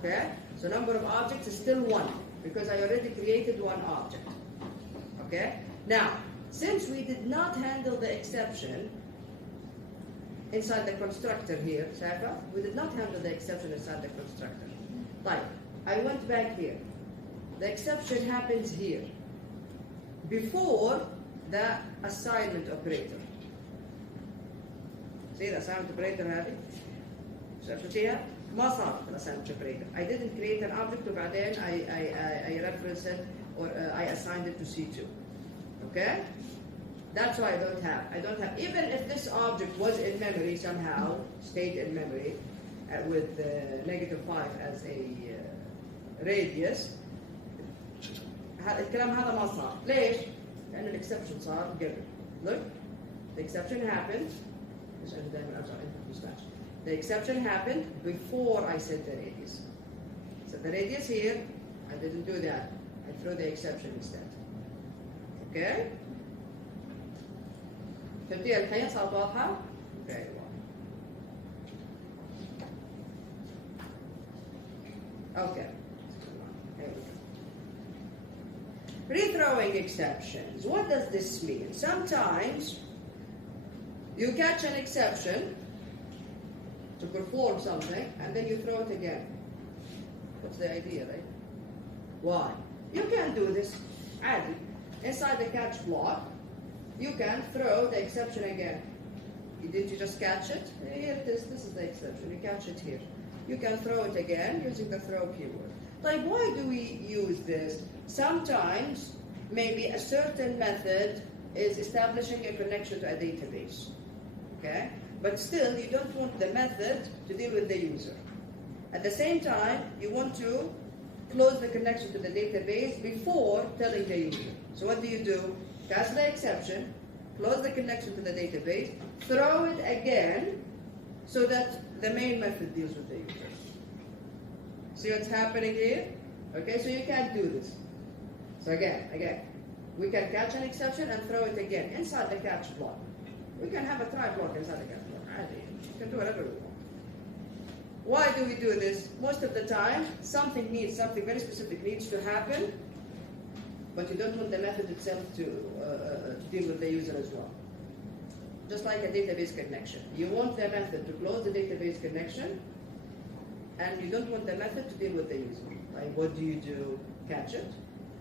Okay? So number of objects is still 1 because I already created one object. Okay? Now, since we did not handle the exception inside the constructor here, Safa, we did not handle the exception inside the constructor. Like, I went back here. The exception happens here before the assignment operator. See the assignment operator هذه؟ شفتيها؟ ما صارت assignment operator. I didn't create an object وبعدين I referenced it or I assigned it to C2. Okay? That's why I don't have. Even if this object was in memory somehow, stayed in memory with -5 as a radius, الكلام هذا ما صار. ليش؟ لأن الإكسبشن صار قبل. Look, the exception happened. The exception happened before I set the radius. So the radius here, I didn't do that. I threw the exception instead. Okay? فهمتيها الحين صارت واضحة؟ Very well. Okay. Here we go. Rethrowing exceptions. What does this mean? Sometimes you catch an exception to perform something and then you throw it again. What's the idea, right? Why? You can do this. عادي. Inside the catch block, you can throw the exception again. Didn't you just catch it? Here it is. This is the exception. You catch it here. You can throw it again using the throw keyword. Like, why do we use this? Sometimes, maybe a certain method is establishing a connection to a database. Okay? But still, you don't want the method to deal with the user. At the same time, you want to close the connection to the database before telling the user. So what do? Catch the exception, close the connection to the database, throw it again so that the main method deals with the user. See what's happening here? Okay, so you can't do this. So again, we can catch an exception and throw it again inside the catch block. We can have a try block inside the catch block. You can do whatever we want. Why do we do this? Most of the time, something very specific needs to happen, but you don't want the method itself to deal with the user as well. Just like a database connection. You want the method to close the database connection, and you don't want the method to deal with the user. Like, what do? Catch it,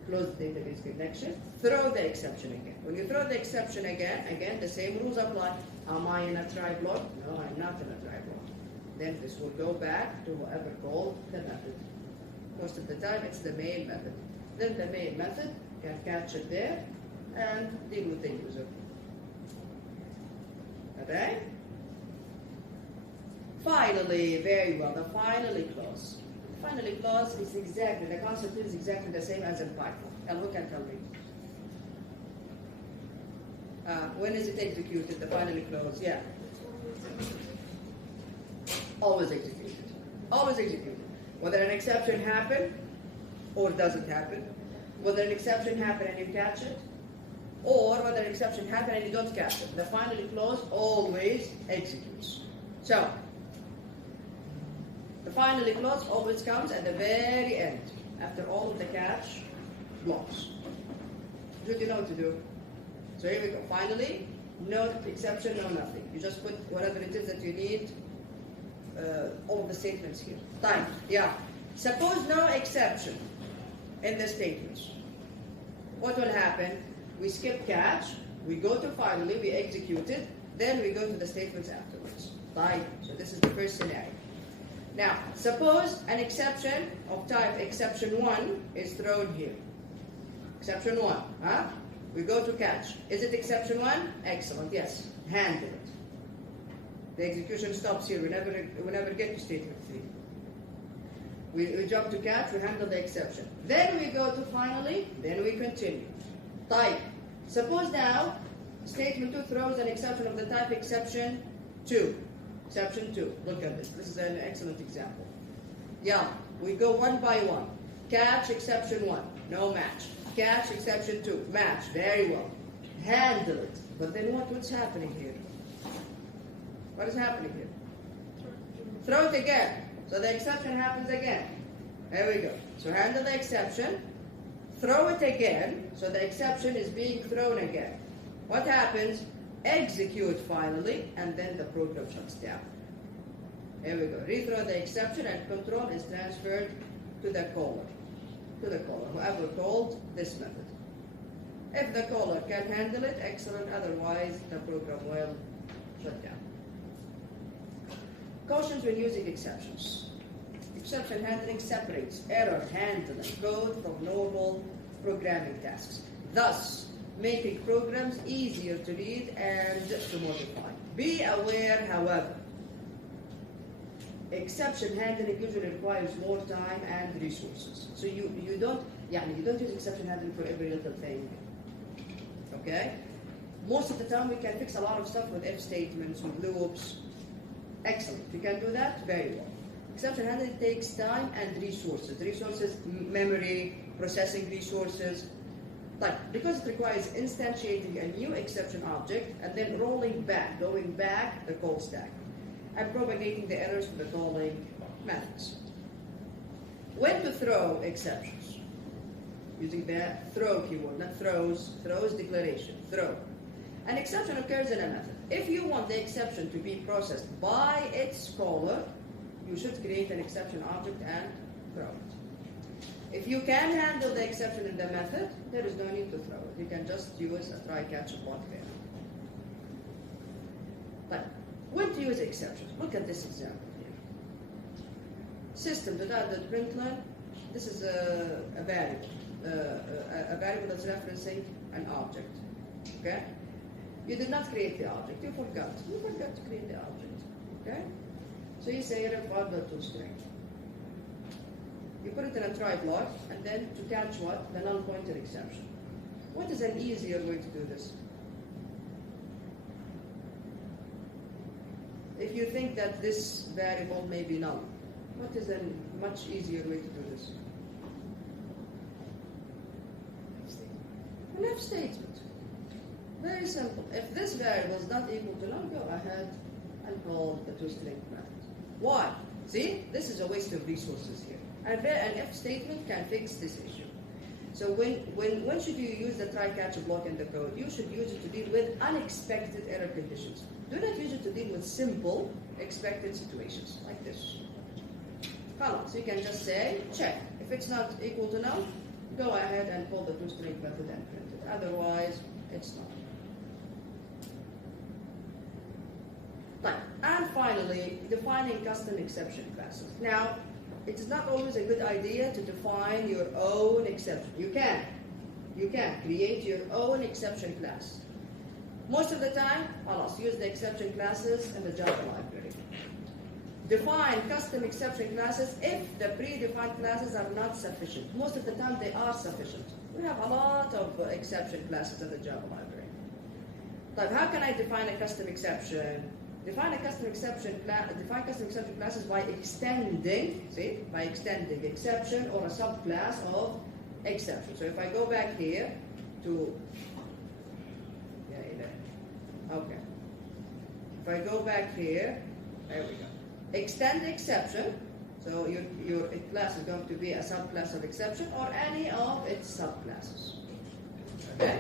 close the database connection, throw the exception again. When you throw the exception again, the same rules apply. Am I in a try block? No, I'm not in a try block. Then this will go back to whoever called the method. Most of the time, it's the main method. Then the main method can catch it there and deal with the user. Okay? Finally, very well, the finally clause. The finally clause is the concept is exactly the same as in Python. And who can tell me? When is it executed, the finally clause? Yeah. Always executed. Always executed. Whether an exception happened or doesn't happen, whether an exception happened and you catch it, or whether an exception happened and you don't catch it. The finally clause always executes. So, the finally clause always comes at the very end, after all of the catch blocks. Should you know what to do? So here we go. Finally, no exception, no nothing. You just put whatever it is that you need, all the statements here. Time. Yeah. Suppose no exception in the statements. What will happen? We skip catch, we go to finally, we execute it, then we go to the statements afterwards. Time. So this is the first scenario. Now, suppose an exception of type exception 1 is thrown here. Exception 1, huh? We go to catch. Is it exception 1? Excellent, yes. Handle it. The execution stops here. We never get to statement 3. We jump to catch, we handle the exception. Then we go to finally, then we continue. Type. Suppose now, statement 2 throws an exception of the type exception 2. Exception 2. Look at this. This is an excellent example. Yeah, we go one by one. Catch exception 1. No match. Catch exception 2. Match. Very well. Handle it. But then what's happening here? What is happening here? Throw it again. So the exception happens again. There we go. So handle the exception, throw it again, so the exception is being thrown again. What happens? Execute finally, and then the program shuts down. There we go. Rethrow the exception, and control is transferred to the caller. Whoever called this method. If the caller can handle it, excellent. Otherwise, the program will shut down. Cautions when using exceptions. Exception handling separates error handling code from normal programming tasks, thus making programs easier to read and to modify. Be aware, however, exception handling usually requires more time and resources. So you don't use exception handling for every little thing. Okay? Most of the time we can fix a lot of stuff with if statements, with loops. Excellent. If you can do that, very well. Exception handling takes time and resources. Resources, memory, processing resources. But because it requires instantiating a new exception object and then going back the call stack and propagating the errors to the calling methods. When to throw exceptions? Using the throw keyword, not throws declaration, throw. An exception occurs in a method. If you want the exception to be processed by its caller, you should create an exception object and throw it. If you can handle the exception in the method, there is no need to throw it. You can just use a try-catch block there. But when to use exceptions? Look at this example here. System.out.println, this is a variable. A variable that's referencing an object. Okay? You did not create the object. You forgot. You forgot to create the object. Okay? So you say ref.toString. You put it in a try block, and then to catch what? The null pointer exception. What is an easier way to do this? If you think that this variable may be null, what is a much easier way to do this? An if statement. Very simple. If this variable is not equal to null, go ahead and call the toString method. Why? See, this is a waste of resources here. An if statement can fix this issue. So when should you use the try-catch block in the code? You should use it to deal with unexpected error conditions. Do not use it to deal with simple expected situations like this. So you can just say check. If it's not equal to null, go ahead and call the toString method and print it. Otherwise, it's not. And finally, defining custom exception classes. Now, it is not always a good idea to define your own exception. You can create your own exception class. Most of the time, use the exception classes in the Java library. Define custom exception classes if the predefined classes are not sufficient. Most of the time, they are sufficient. We have a lot of exception classes in the Java library. But how can I define a custom exception? Define custom exception classes by extending exception or a subclass of exception. So if I go back here to if I go back here, there we go. Extend exception. So your class is going to be a subclass of exception or any of its subclasses. Okay?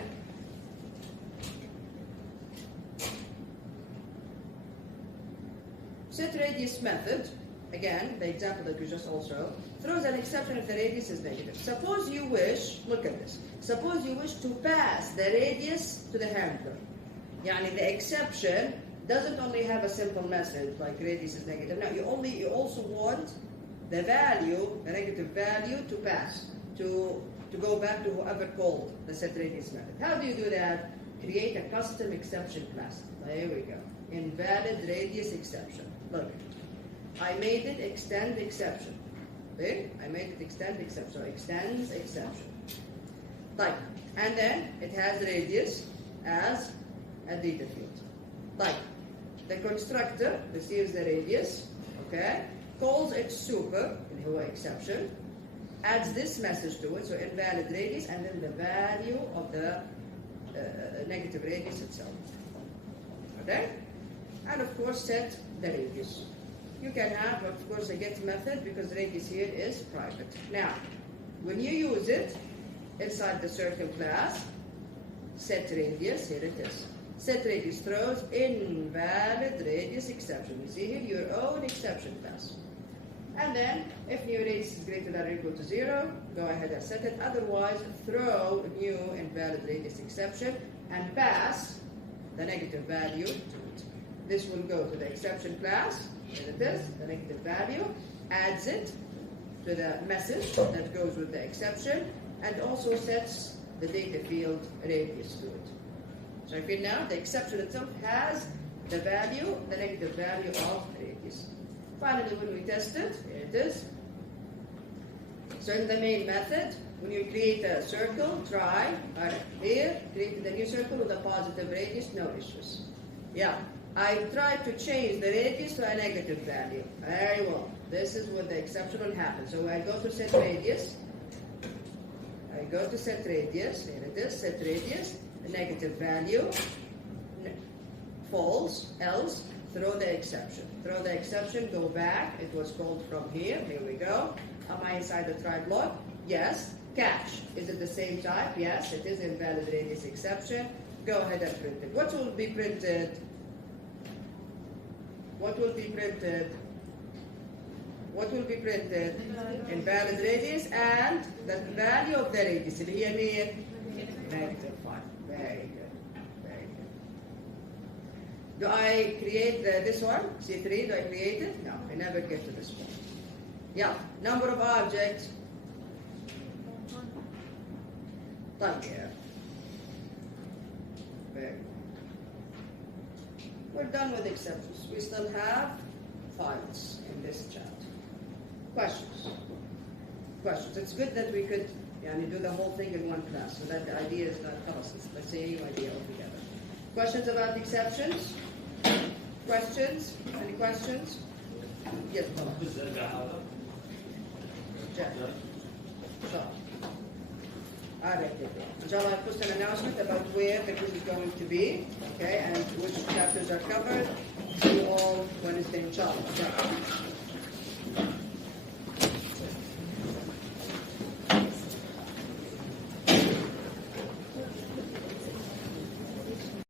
SetRadius method, again, the example that we just also, throws an exception if the radius is negative. Suppose you wish, look at this, suppose you wish to pass the radius to the handler. The exception doesn't only have a simple message like radius is negative. Now you also want the value, the negative value to pass, to go back to whoever called the SetRadius method. How do you do that? Create a custom exception class. There we go. Invalid radius exception. Look, I made it extend exception. See? I made it extend exception. So extends exception. And then it has radius as a data field. The constructor receives the radius, okay, calls its super, exception, adds this message to it, so invalid radius, and then the value of the negative radius itself. Okay? And of course set the radius. you can have, of course, a get method because the radius here is private. Now, when you use it inside the circle class, set radius, here it is. Set radius throws invalid radius exception. You see here your own exception class. And then, if new radius is greater than or equal to 0, go ahead and set it. Otherwise, throw new invalid radius exception and pass the negative value to it. This will go to the exception class. Here it is, the negative value. Adds it to the message that goes with the exception, and also sets the data field radius to it. So I feel now the exception itself has the value, the negative value of radius. Finally, when we test it, here it is. So in the main method, when you create a circle, try, here, created a new circle with a positive radius, no issues. Yeah, I tried to change the radius to a negative value. Very well. This is what the exception will happen. So I go to set radius. I go to set radius. Here it is, set radius. The negative value. False, else, throw the exception. Throw the exception, go back. It was called from here. Here we go. Am I inside the try block? Yes. Catch. Is it the same type? Yes. It is invalid radius exception. Go ahead and print it. What will be printed? What will be printed? What will be printed? Invalid radius and the value of the radius. Here, negative 5. Very good. Very good. Do I create this one? C3, do I create it? No, I never get to this one. Yeah, number of objects. Here. Very good. We're done with exceptions. We still have files in this chat. Questions? Questions. It's good that we could do the whole thing in one class, so that the idea is not the same idea altogether. Questions about exceptions? Questions? Any questions? Yes, Paul. Jack. So, alright, inshallah, I'll post an announcement about where the quiz is going to be, okay, and which chapters are covered. See you all Wednesday, inshallah.